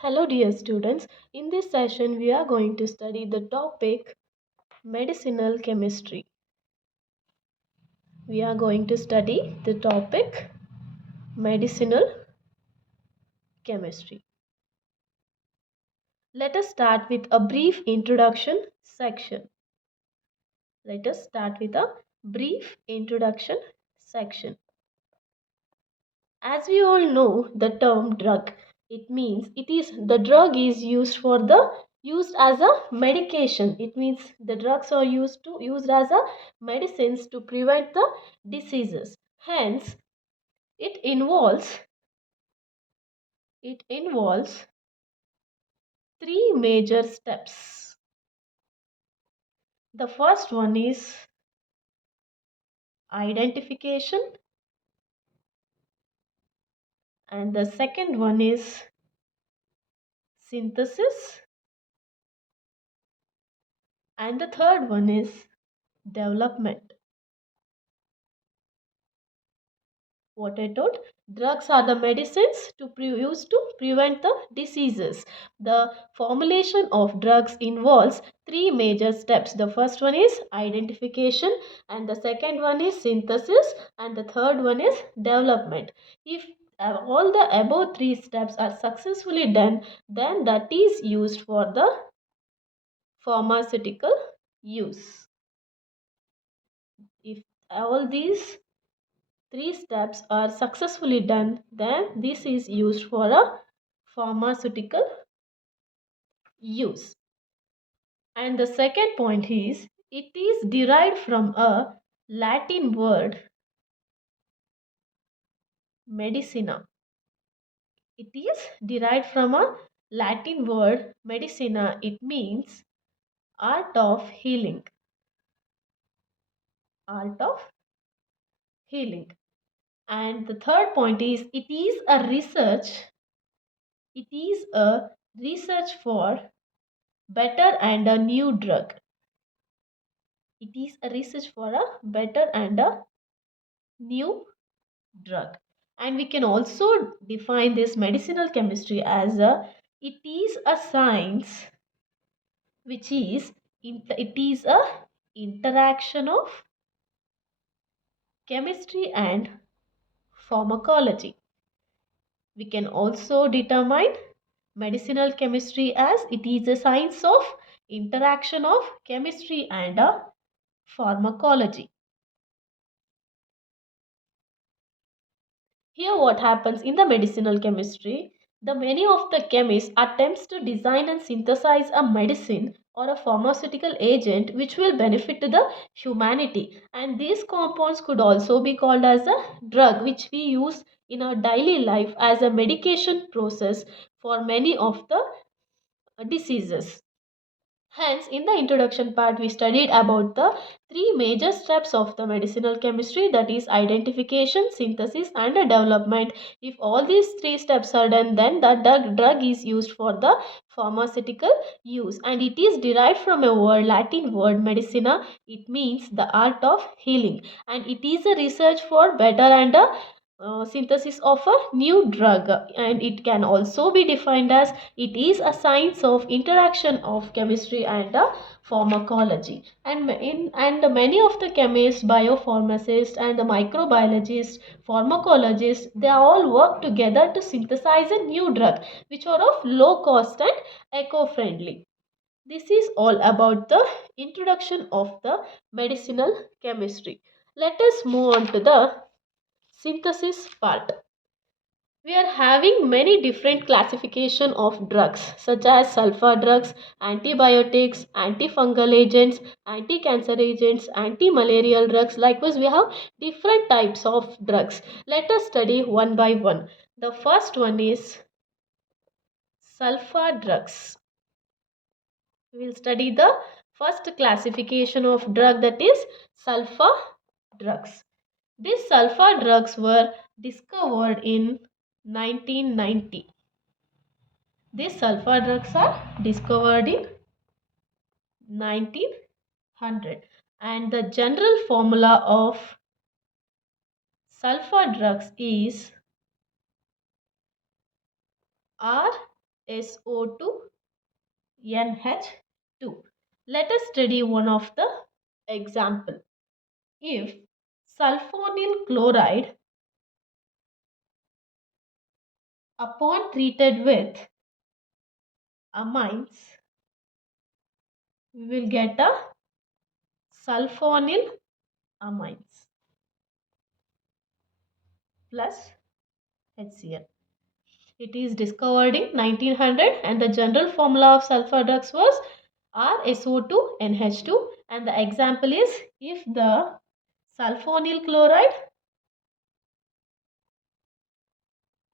Hello, dear students. In this session, we are going to study the topic medicinal chemistry. We are going to study the topic medicinal chemistry. Let us start with a brief introduction section. Let us start with a brief introduction section. As we all know, the term drug, it means it is the drug is used as a medication. It means the drugs are used as a medicines to prevent the diseases. Hence, it involves it involves three major steps. The first one is identification, and the second one is synthesis, and the third one is development. What I told, drugs are the medicines used to prevent the diseases. The formulation of drugs involves three major steps. The first one is identification, and the second one is synthesis, and the third one is development. If all the above three steps are successfully done, then that is used for the pharmaceutical use. If all these three steps are successfully done, then this is used for a pharmaceutical use. And the second point is it is derived from a Latin word medicina. It is derived from a Latin word medicina. It means art of healing. Art of healing. And the third point is it is a research for better and a new drug. It is a research for a better and a new drug. And we can also define this medicinal chemistry as it is a science which is it is a interaction of chemistry and pharmacology. We can also determine medicinal chemistry as it is a science of interaction of chemistry and pharmacology. Here what happens in the medicinal chemistry, the many of the chemists attempts to design and synthesize a medicine or a pharmaceutical agent which will benefit to the humanity, and these compounds could also be called as a drug which we use in our daily life as a medication process for many of the diseases. Hence, in the introduction part, we studied about the three major steps of the medicinal chemistry, that is identification, synthesis, and development. If all these three steps are done, then the drug is used for the pharmaceutical use, and it is derived from a Latin word medicina. It means the art of healing, and it is a research for better and synthesis of a new drug, and it can also be defined as it is a science of interaction of chemistry and pharmacology. And many of the chemists, biopharmacists, and the microbiologists, pharmacologists, they all work together to synthesize a new drug which are of low cost and eco-friendly. This is all about the introduction of the medicinal chemistry. Let us move on to the synthesis part. We are having many different classification of drugs such as sulfa drugs, antibiotics, antifungal agents, anti-cancer agents, anti-malarial drugs. Likewise, we have different types of drugs. Let us study one by one. The first one is sulfa drugs. We will study the first classification of drug, that is sulfa drugs. These sulfa drugs were discovered in 1990. These sulfa drugs are discovered in 1900, and the general formula of sulfa drugs is SO2 NH2. Let us study one of the example. If sulfonyl chloride upon treated with amines, we will get a sulfonyl amines plus HCl. It is discovered in 1900 and the general formula of sulfur drugs was RSO2 NH2, and the example is if the sulfonyl chloride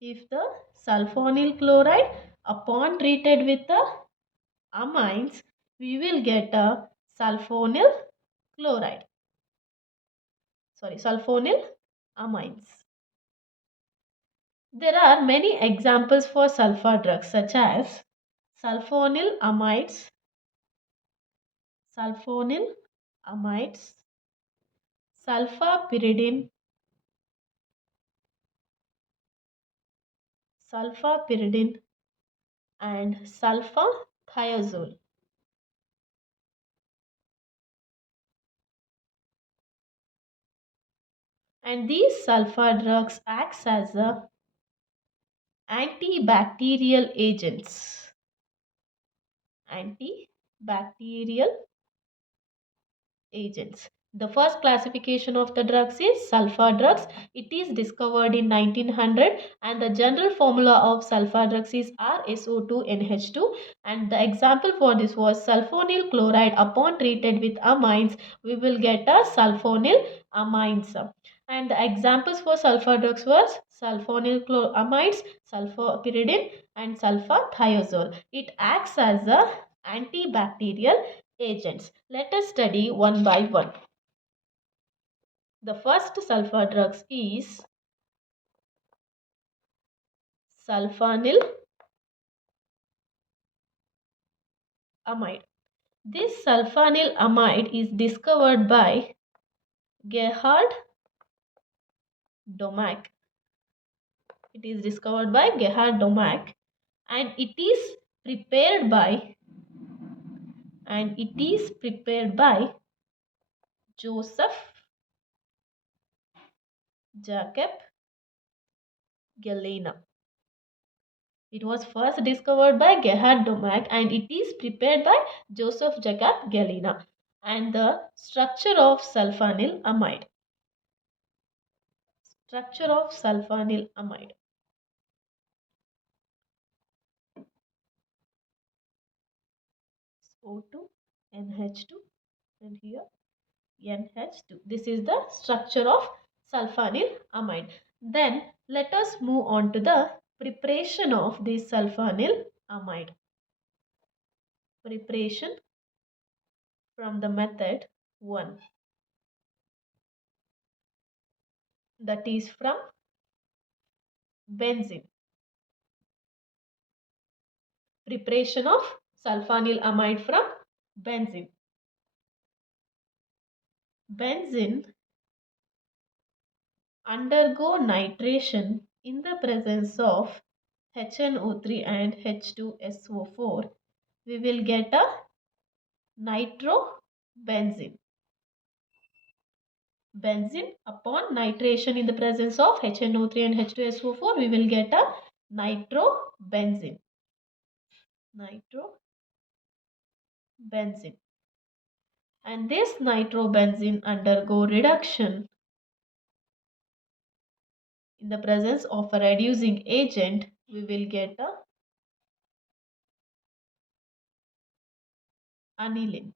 if the sulfonyl chloride upon treated with the amines, we will get a sulfonyl chloride. Sulfonyl amines. There are many examples for sulfur drugs such as sulfonyl amides, sulfonyl amides, sulfapyridine, sulfapyridine and sulfathiazole. And these sulfur drugs acts as a antibacterial agents. Antibacterial agents. The first classification of the drugs is sulfur drugs. It is discovered in 1900 and the general formula of sulfur drugs is RSO2NH2, and the example for this was sulfonyl chloride upon treated with amines, we will get a sulfonyl amines. And the examples for sulfur drugs was sulfonyl amides, sulfapyridine and sulfathiazole. It acts as a antibacterial agents. Let us study one by one. The first sulfur drugs is sulfanyl amide. This sulfanyl amide is discovered by Gerhard Domack. It is discovered by Gerhard Domack and it is prepared by Joseph Jacob Galena. It was first discovered by Gerhard Domack and it is prepared by Joseph Jacob Galena. And the structure of sulfanyl amide. Structure of sulfanyl amide. O2, NH2 and here NH2. This is the structure of sulfanyl amide. Then let us move on to the preparation of this sulfanyl amide. Preparation from the method 1, that is from benzene. Preparation of sulfanyl amide from benzene. Benzene undergo nitration in the presence of HNO3 and H2SO4. We will get a nitrobenzene. Benzene upon nitration in the presence of HNO3 and H2SO4, we will get a nitrobenzene. Nitrobenzene. And this nitrobenzene undergo reduction in the presence of a reducing agent, we will get a aniline.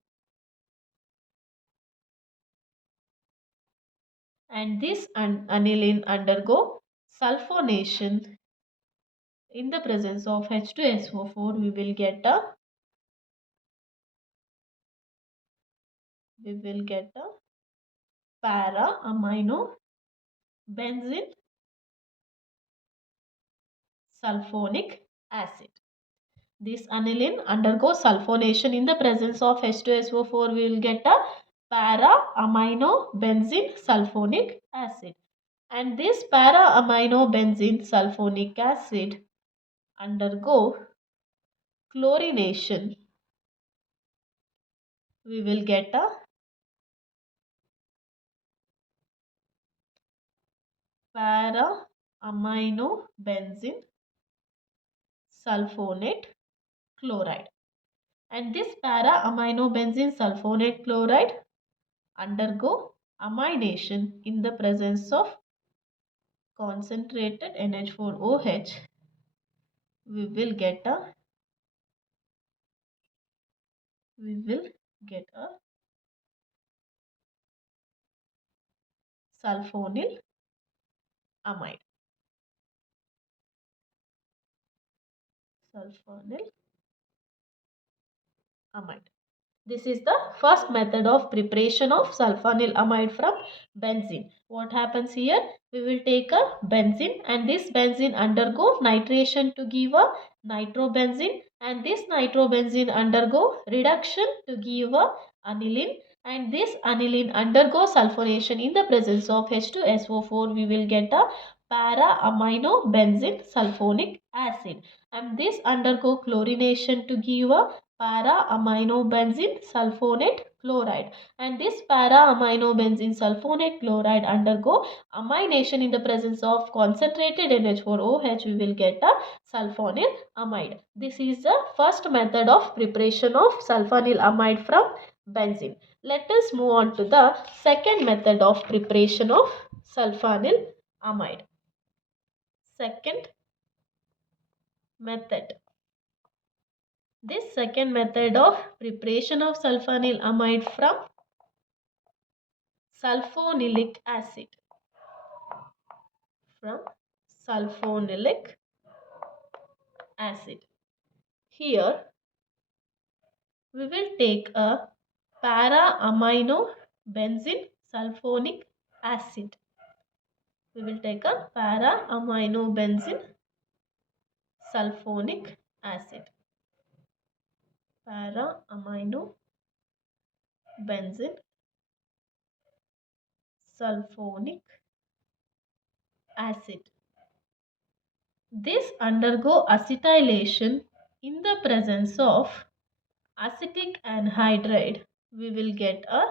And this aniline undergo sulfonation in the presence of H2SO4, we will get a para amino benzene sulfonic acid. This aniline undergoes sulfonation in the presence of H2SO4. We will get a para-amino benzene sulfonic acid. And this para-amino benzene sulfonic acid undergo chlorination, we will get a para-aminobenzene sulfonate chloride. And this para-aminobenzene sulfonate chloride undergo amination in the presence of concentrated NH4OH. We will get a sulfonyl amide. Sulfonyl amide. This is the first method of preparation of sulfanilamide from benzene. What happens here? We will take a benzene and this benzene undergo nitration to give a nitrobenzene, and this nitrobenzene undergo reduction to give a aniline, and this aniline undergo sulfonation in the presence of H2SO4. We will get a para-aminobenzene sulfonic acid, and this undergo chlorination to give a para-aminobenzene sulfonate chloride, and this para-aminobenzene sulfonate chloride undergo amination in the presence of concentrated NH4OH. We will get a sulfonyl amide. This is the first method of preparation of sulfonyl amide from benzene. Let us move on to the second method of preparation of sulfonyl amide. Second method. This second method of preparation of sulfonyl amide from sulfonilic acid. From sulfonilic acid. Here we will take a para-aminobenzene sulfonic acid. We will take a para-aminobenzene sulfonic acid. Para-aminobenzene sulfonic acid. This undergo acetylation in the presence of acetic anhydride. We will get a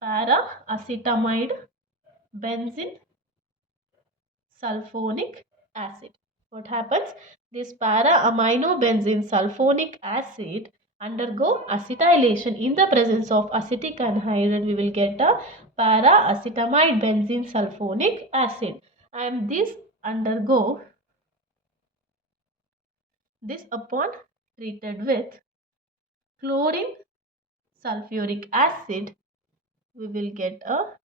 para-acetamide benzene sulfonic acid. What happens? This para-aminobenzene sulfonic acid undergo acetylation in the presence of acetic anhydride. We will get a para-acetamide benzene sulfonic acid, and this upon treated with chlorine sulfuric acid, we will get a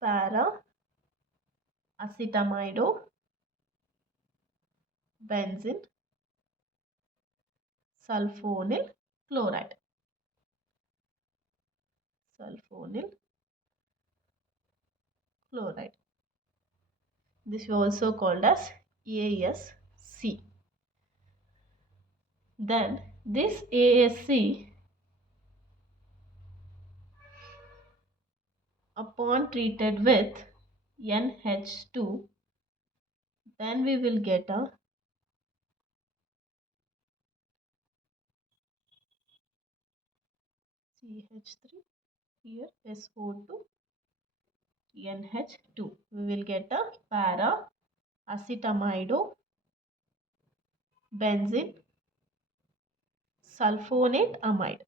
para-acetamido benzene sulfonyl chloride. This is also called as ASC. Then this ASC upon treated with NH2, then we will get a CH3, here SO2, NH2. We will get a para-acetamido benzene sulfonate amide.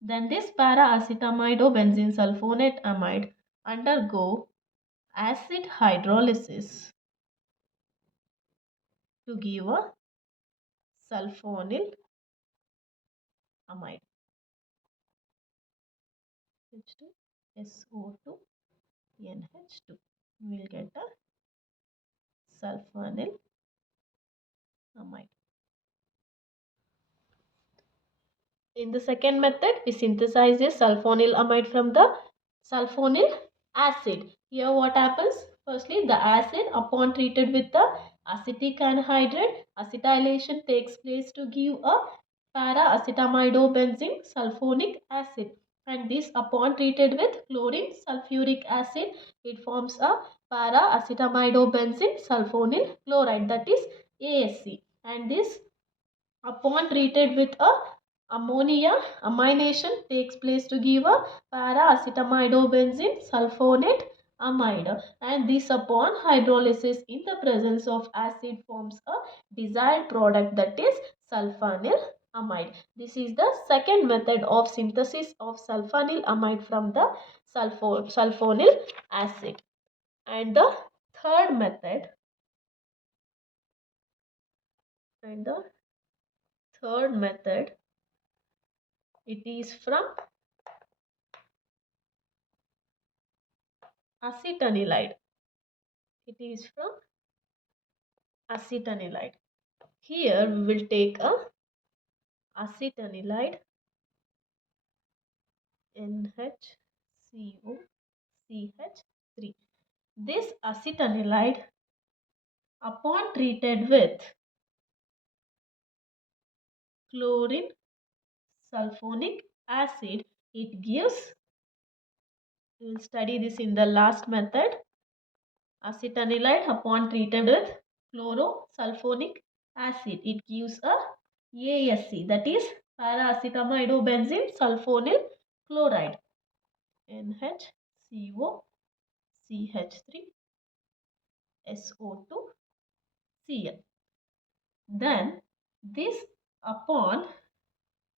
Then this para-acetamido benzene sulfonate amide undergo acid hydrolysis to give a sulfonyl amide. H2SO2 NH2. We will get a sulfonyl amide. In the second method, we synthesize this sulfonyl amide from the sulfonyl Acid. Here what happens? Firstly, the acid upon treated with the acetic anhydride, acetylation takes place to give a para-acetamidobenzene sulfonic acid. And this upon treated with chlorine sulfuric acid, it forms a para-acetamidobenzene sulfonyl chloride, that is ASC. And this upon treated with a ammonia, amination takes place to give a para-acetamidobenzene sulfonate amide, and this upon hydrolysis in the presence of acid forms a desired product, that is sulfanyl amide. This is the second method of synthesis of sulfanyl amide from the sulfonyl acid. And the third method and the third method, it is from acetanilide. It is from acetanilide. Here we will take a acetanilide NHCOCH3. This acetanilide upon treated with chlorine sulfonic acid, it gives, we will study this in the last method, acetanilide upon treated with chlorosulfonic acid, it gives a ASC, that is para-acetamidobenzene sulfonyl chloride, NHCOCH3SO2Cl. Then this upon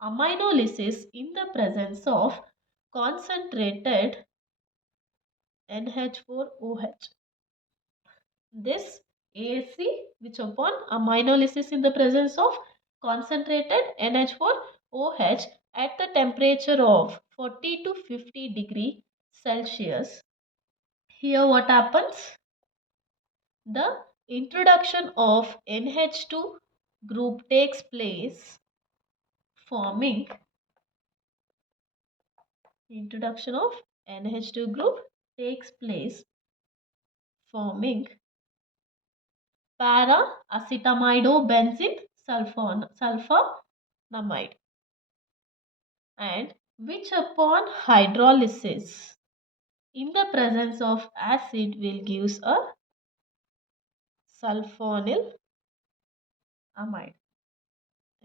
aminolysis in the presence of concentrated NH4OH, this ASC, which upon aminolysis in the presence of concentrated NH4OH at the temperature of 40 to 50 degree Celsius. Here what happens? The introduction of NH2 group takes place, forming introduction of NH2 group takes place, forming para-acetamidobenzene sulfonamide, and which upon hydrolysis in the presence of acid will gives a sulfonyl amide,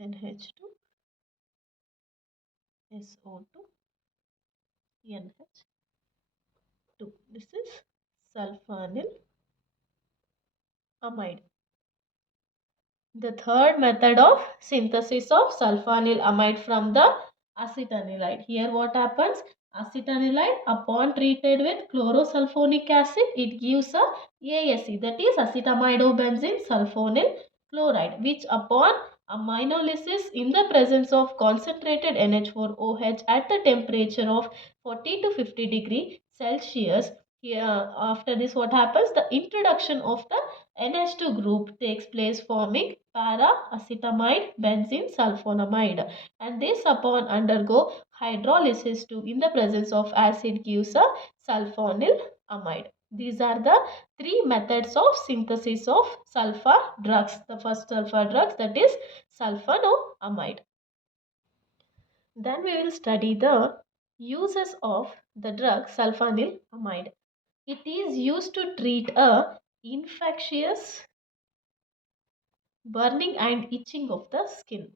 NH2SO2NH2. This is sulfonyl amide. The third method of synthesis of sulfanyl amide from the acetanilide. Here what happens? Acetanilide upon treated with chlorosulfonic acid, it gives a ASC, that is acetamidobenzene sulfonyl chloride, which upon aminolysis in the presence of concentrated NH4OH at the temperature of 40 to 50 degree Celsius. Here after this what happens? The introduction of the NH2 group takes place, forming para-acetamide benzene sulfonamide, and this upon undergo hydrolysis to in the presence of acid gives a sulfonyl amide. These are the three methods of synthesis of sulfur drugs. The first sulfur drugs, that is sulfanoamide. Then we will study the uses of the drug sulfanyl amide. It is used to treat a infectious burning and itching of the skin.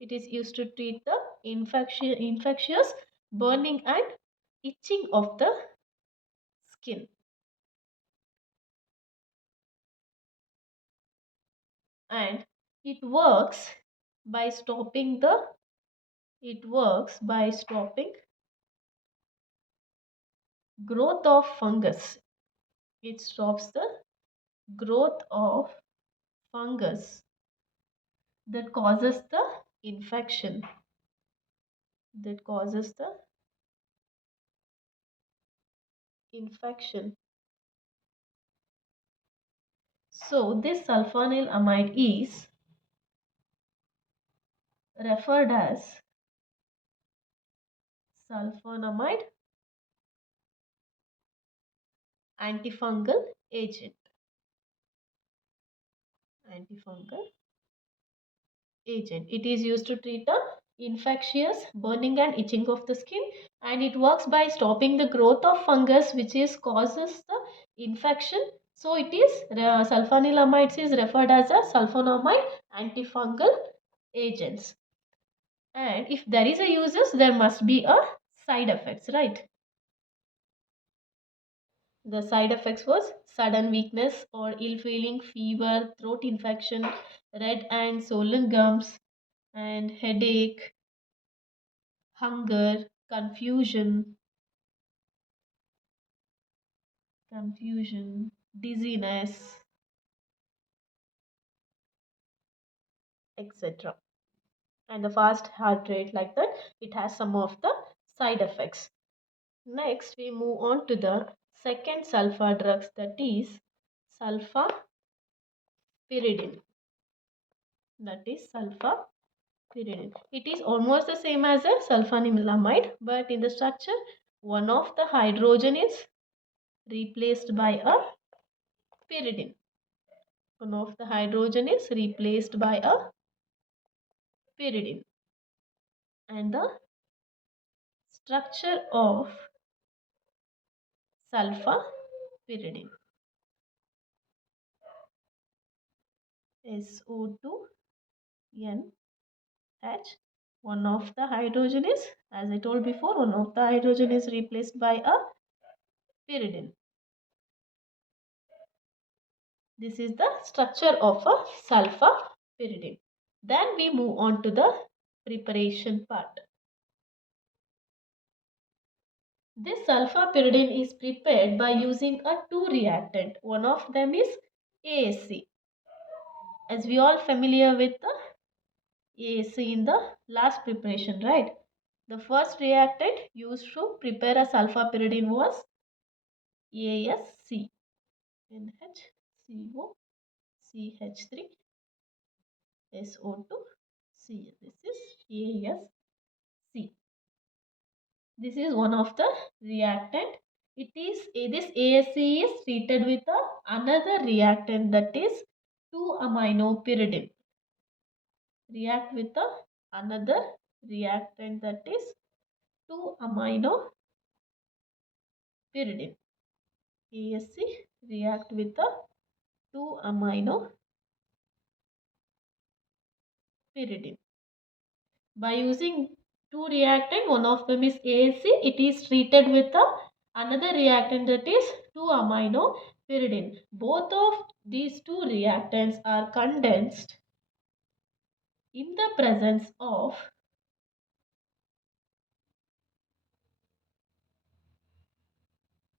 It is used to treat the infectious burning and itching of the skin. And it works by stopping growth of fungus. It stops the growth of fungus that causes the infection. So this sulfonyl amide is referred as sulfonamide antifungal agent. Antifungal agent. It is used to treat a infectious burning and itching of the skin, and it works by stopping the growth of fungus which is causes the infection. So it is sulfanilamide is referred as a sulfonamide antifungal agents. And if there is a uses, there must be a side effects, right? The side effects was sudden weakness or ill feeling, fever, throat infection, red and swollen gums, and headache, hunger, confusion, dizziness, etc. And the fast heart rate, like that, it has some of the side effects. Next, we move on to the second sulfa drugs, that is sulfapyridine. That is sulfapyridine. It is almost the same as a sulfanilamide, but in the structure, one of the hydrogen is replaced by a pyridine. One of the hydrogen is replaced by a pyridine. And the structure of sulfapyridine, SO2NH. One of the hydrogen is, as I told before, one of the hydrogen is replaced by a pyridine. This is the structure of a sulfapyridine. Then we move on to the preparation part. This sulfapyridine is prepared by using a two reactant. One of them is ASC. As we all familiar with the ASC in the last preparation, right? The first reactant used to prepare a sulfapyridine was ASC. NHCO CH3 SO2 Cl. This is ASC. This is one of the reactant. It is this ASC is treated with another reactant, that is 2-aminopyridine. React with another reactant, that is 2-aminopyridine. ASC react with the 2-aminopyridine. By using two reactant, one of them is ASC, it is treated with another reactant, that is 2-aminopyridine. Both of these two reactants are condensed in the presence of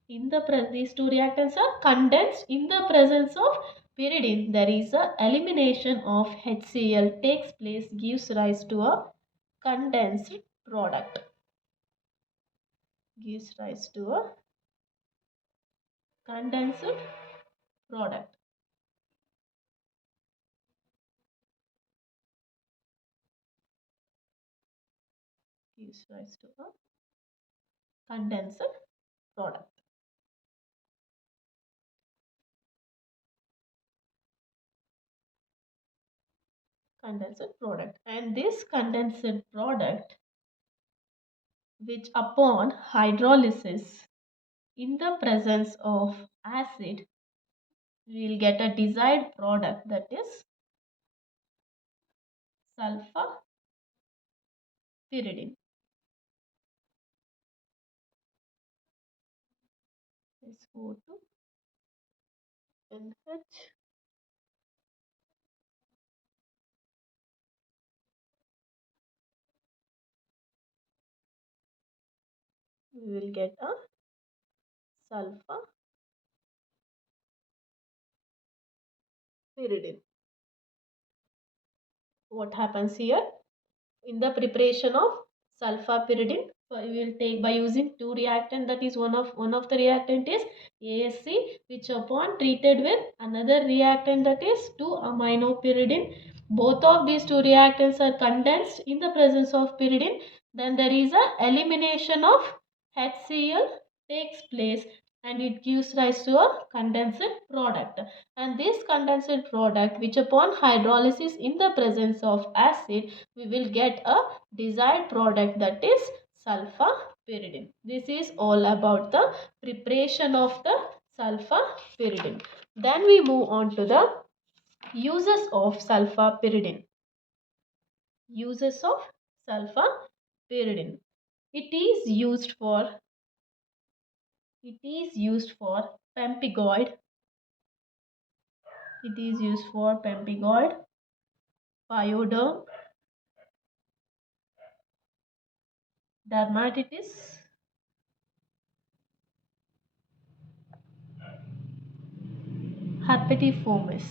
these two reactants are condensed in the presence of pyridine. There is a elimination of HCl takes place, gives rise to a condensed product. Gives rise to a condensed product. Gives rise to a condensed product. Condensed product. And this condensed product, which upon hydrolysis in the presence of acid, we will get a desired product, that is sulfapyridine. SO2 NH. We will get a sulfapyridine. What happens here? In the preparation of sulfapyridine, we will take by using two reactant, that is one of the reactant is ASC, which upon treated with another reactant, that is 2-aminopyridine. Both of these two reactants are condensed in the presence of pyridine. Then there is a elimination of HCl takes place, and it gives rise to a condensed product. And this condensed product, which upon hydrolysis in the presence of acid, we will get a desired product, that is sulfapyridine. This is all about the preparation of the sulfapyridine. Then we move on to the uses of sulfapyridine. Uses of sulfapyridine. It is used for pemphigoid. It is used for pemphigoid, pyoderm, dermatitis, herpetiformis.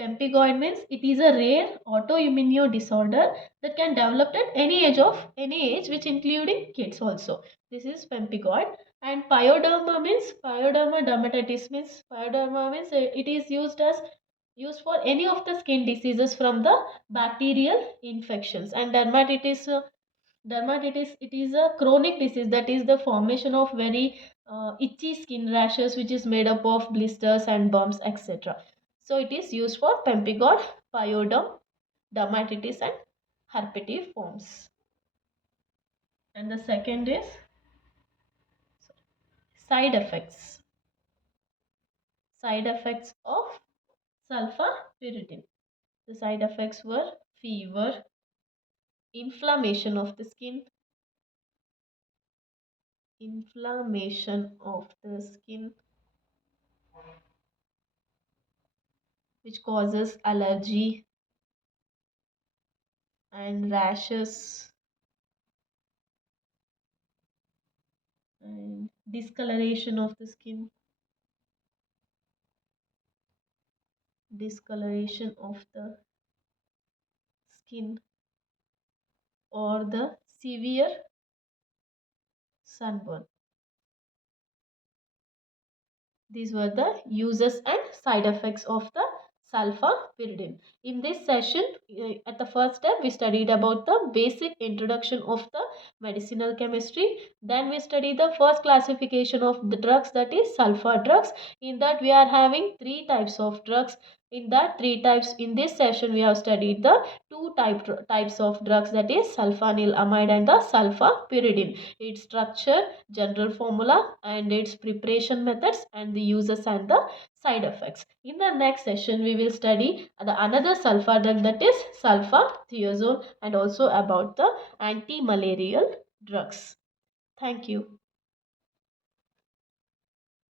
Pemphigoid means it is a rare autoimmune disorder that can develop at any age, which including kids also. This is pemphigoid. And pyoderma dermatitis means it is used for any of the skin diseases from the bacterial infections. And dermatitis, it is a chronic disease, that is the formation of very itchy skin rashes, which is made up of blisters and bumps, etc. So it is used for pemphigoid, pyoderm, dermatitis and herpetiforms. And the second is side effects. Side effects of sulfapyridine. The side effects were fever, inflammation of the skin, inflammation of the skin, which causes allergy and rashes and discoloration of the skin, discoloration of the skin, or the severe sunburn. These were the uses and side effects of the sulfapyridine. In this session, at the first step, we studied about the basic introduction of the medicinal chemistry. Then we studied the first classification of the drugs, that is sulfur drugs. In that, we are having three types of drugs. In this session, we have studied the types of drugs, that is sulfanilamide and the sulfapyridine. Its structure, general formula, and its preparation methods, and the uses and the side effects. In the next session, we will study the another sulfur drug, that is sulfathiazole, and also about the anti-malarial drugs. Thank you.